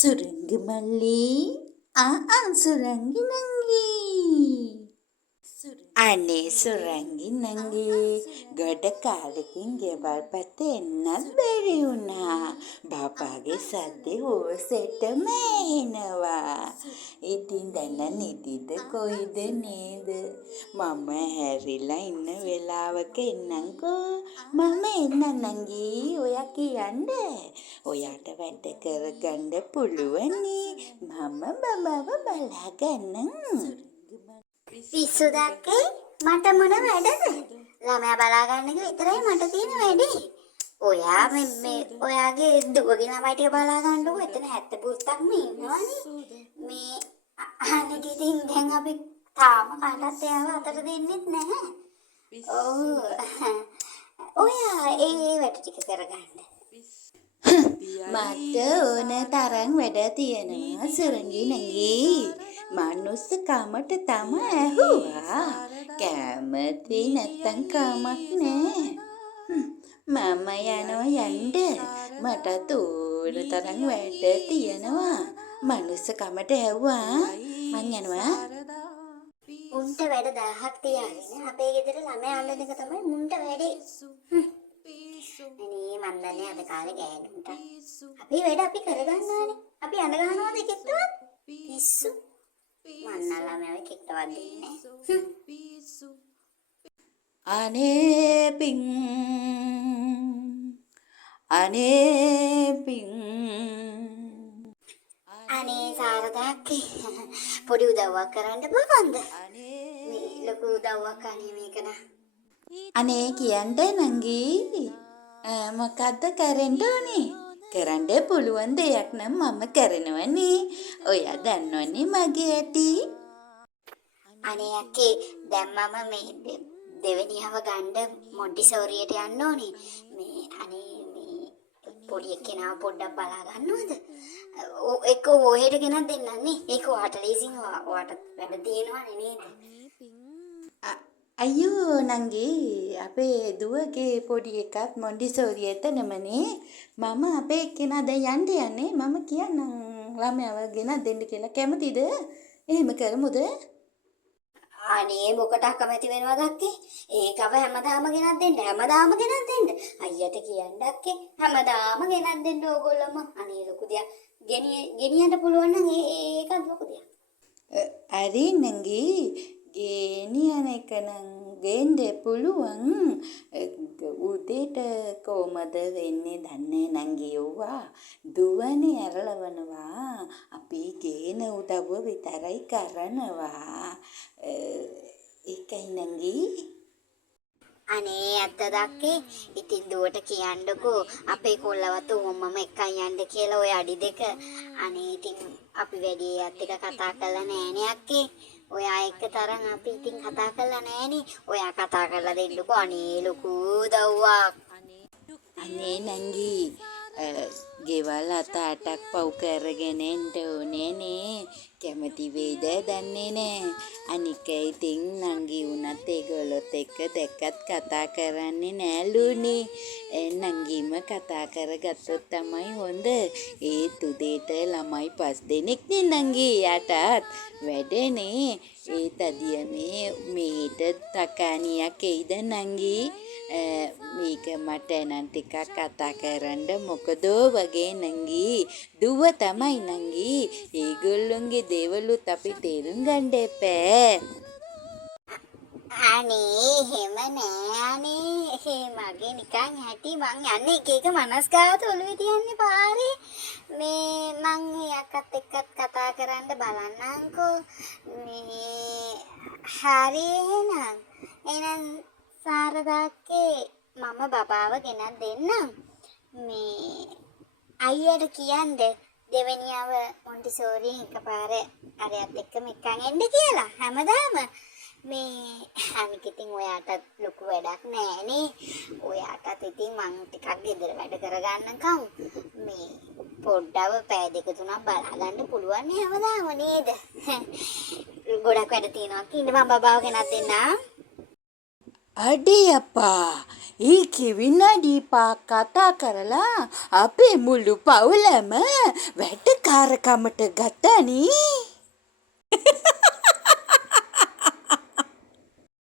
Surangamali, surangi nangi. අනේ සුරංගි නංගි ගොඩ කාලෙකින් ගෙවල් පැත්තේ එන්නත් බැරි වුණා. බාපාගේ සද්දේ හොසෙටම එනවා. ඉතින් දැන් නිදිද කොයිද නේද? මම හැරිලා ඉන්න වෙලාවක එන්නම්කෝ. මම එන්න නංගි ඔයා කියන්න. ඔයාට වැඩ කරගන්න පුළුවනි. මම බබව බලාගන්නම්. පිස්සු දැක්කේ මට මොන වැඩද? ළමයා බලා ගන්න එක විතරයි මට තියෙන වැඩේ. ඔයා මේ ඔයාගේ දුවගේ ළමයි ටික බලා ගන්නකො. එතන 70 පුරුත්තක්ම ඉන්නවනේ. මේ අනිත් ඉතින් දැන් අපි තාම කාටවත් එයාව අතට දෙන්නෙත් නැහැ. ඔයා ඒ වැඩ ටික කරගන්න. මට ඕන තරම් වැඩ තියෙනවා සුරංගි නංගි. මනුස්ස කමට තම ඇහුවා. කැමති නැත්තම් කමක් නෑ. මම යනවා යන්න. මට ඕන තරම් වැඩ තියෙනවා. මනුස්ස කමට ඇහුවා. මං යනවා. උන්ට වැඩ 1000ක් තියාගෙන අපේ ගෙදර ළමයා අල්ලන එක තමයි මුන්ට වැඩේ. අනේ මන් දන්නේ අද කාලේ ගෑනුන්ට අපි වැඩ අපි කරගන්නවානේ. අපි අඬ ගන්නවද එකෙක්ටවත්? පිස්සු. මන්නලා මම එකෙක්ටවත් දෙන්නේ නැහැ. අනේ පිං අනේ සාරදාක්කේ පොඩි උදව්වක් කරන්න පුළුවන්ද? මේ ලොකු උදව්වක් අනේ මේක නා. අනේ කියන්න නංගි. මොකද්ද කරන්න ඕනේ? කරන්න පුළුවන් දෙයක් නම් මම කරනවනේ. ඔයා දන්නවනේ මගේ ඇටි. අනේ අක්කේ දැන් මම මේ දෙවෙනියව ගන්න මොන්ටිසෝරියට යන්න ඕනේ. මේ අනේ මේ පොඩි එක්කෙනාව පොඩ්ඩක් බලා ගන්නවද? එක්ක ඔහෙට ගෙනත් දෙන්නන්නේ. ඒක ඔයාට ලේසින් ඔයාට වැඩ තියෙනවනේ නේද? අයියෝ නංගි අපේ දුවගේ පොඩි එකක් මොන්ටිසෝරි එතනමනේ. මම අපේ එක්කෙනා දැන් යන්නේ. මම කියන්නම් ළමයාව ගෙනත් දෙන්න කියලා. කැමතිද? එහෙම කරමුද? අනේ මොකට අකමැති වෙනවද අක්කේ? ඒකව හැමදාම ගෙනත් දෙන්න. හැමදාම ගෙනත් දෙන්න. අයියට කියන්න අක්කේ. හැමදාම ගෙනත් දෙන්න ඕගොල්ලෝම. අනේ ලොකු දෙයක්. ගෙනියන්න පුළුවන් නම් ඒකත් ලොකු දෙයක්. හරි නංගි. ගෙනියන එක නම් ගෙන්න පුළුවන්. උදේට කොහමද වෙන්නේ දන්නේ නංගි යෝවා. දුවනේ ඇරලවනවා. අපි ගේන උදව්ව විතරයි කරනවා. ඒකයි නංගි. අනේ අත්ත දක්කේ ඉතින් දුවට කියන්නකෝ අපේ කොල්ලවත් උම්මම එක්කන් යන්න කියලා ඔය අඩි දෙක. අනේ ඉතින් අපි වැඩි ඒත් එක කතා කරලා නෑනේ අක්කේ. ඔයා එක්ක තරම් අපි ඉතින් කතා කරලා නෑනේ. ඔයා කතා කරලා දෙන්නකෝ. අනේ ලොකු දව්වක්. අනේ නංගි ගෙවල් 7-8ක් පව් කරගෙන එන්න ඕනේ නේ. කැමති වේද දන්නේ නෑ. අනික ඉතින් නංගි උනත් ඒගොල්ලොත් එක්ක දැක්කත් කතා කරන්නේ නෑලුනේ. නංගිම කතා කරගත්තොත් තමයි හොඳ. ඒත් උදේට ළමයි 5 දෙනෙක් නේ නංගි යටත් වැඩනේ. ඒත් අදිය මේට තකානියක් එයිද නංගි? මේක මට නම් ටිකක් කතා කරන්න මොකදෝ වගේ නංගි. දුව තමයි නංගි. ඒගොල්ලොන්ගේ දේවලුත් අපි තේරුම් ගන්න එපා. අනේ එහෙම නෑ අනේ මගේ නිකන් හැටි මං යන්නේ එක මනස්කාවත ඔළුවේ තියන්නේ පාරේ. මේ මං යක්කත් එක්කත් කතා කරන්න බලන්නම්කෝ. මේ හරි එහෙනම් සාරදාක්කේ මම බබාව ගෙනත් දෙන්නම්. මේ අයියට කියන්න දෙවෙනියව මොන්ටිසෝරි එකපාර අරයත් එක්කම එක්කන් එන්න කියලා හැමදාම. මේ අනික ඉතින් ඔයාටත් ලොකු වැඩක් නෑනේ. ඔයාටත් ඉතින් මං ටිකක් ගෙදර වැඩ කරගන්නකම් මේ පොඩ්ඩව පැය දෙක තුනක් බලා ගන්න පුළුවන් නේ හැමදාම නේද? ගොඩක් වැඩ තියෙනවා. ඉන්න මම බබාව ගෙනත් දෙන්නම්. අඩේ අප්පා ඒකේ විනාඩි 5ක් කතා කරලා අපේ මුළු පවුලම වැඩකාරකමට ගත්තනේ.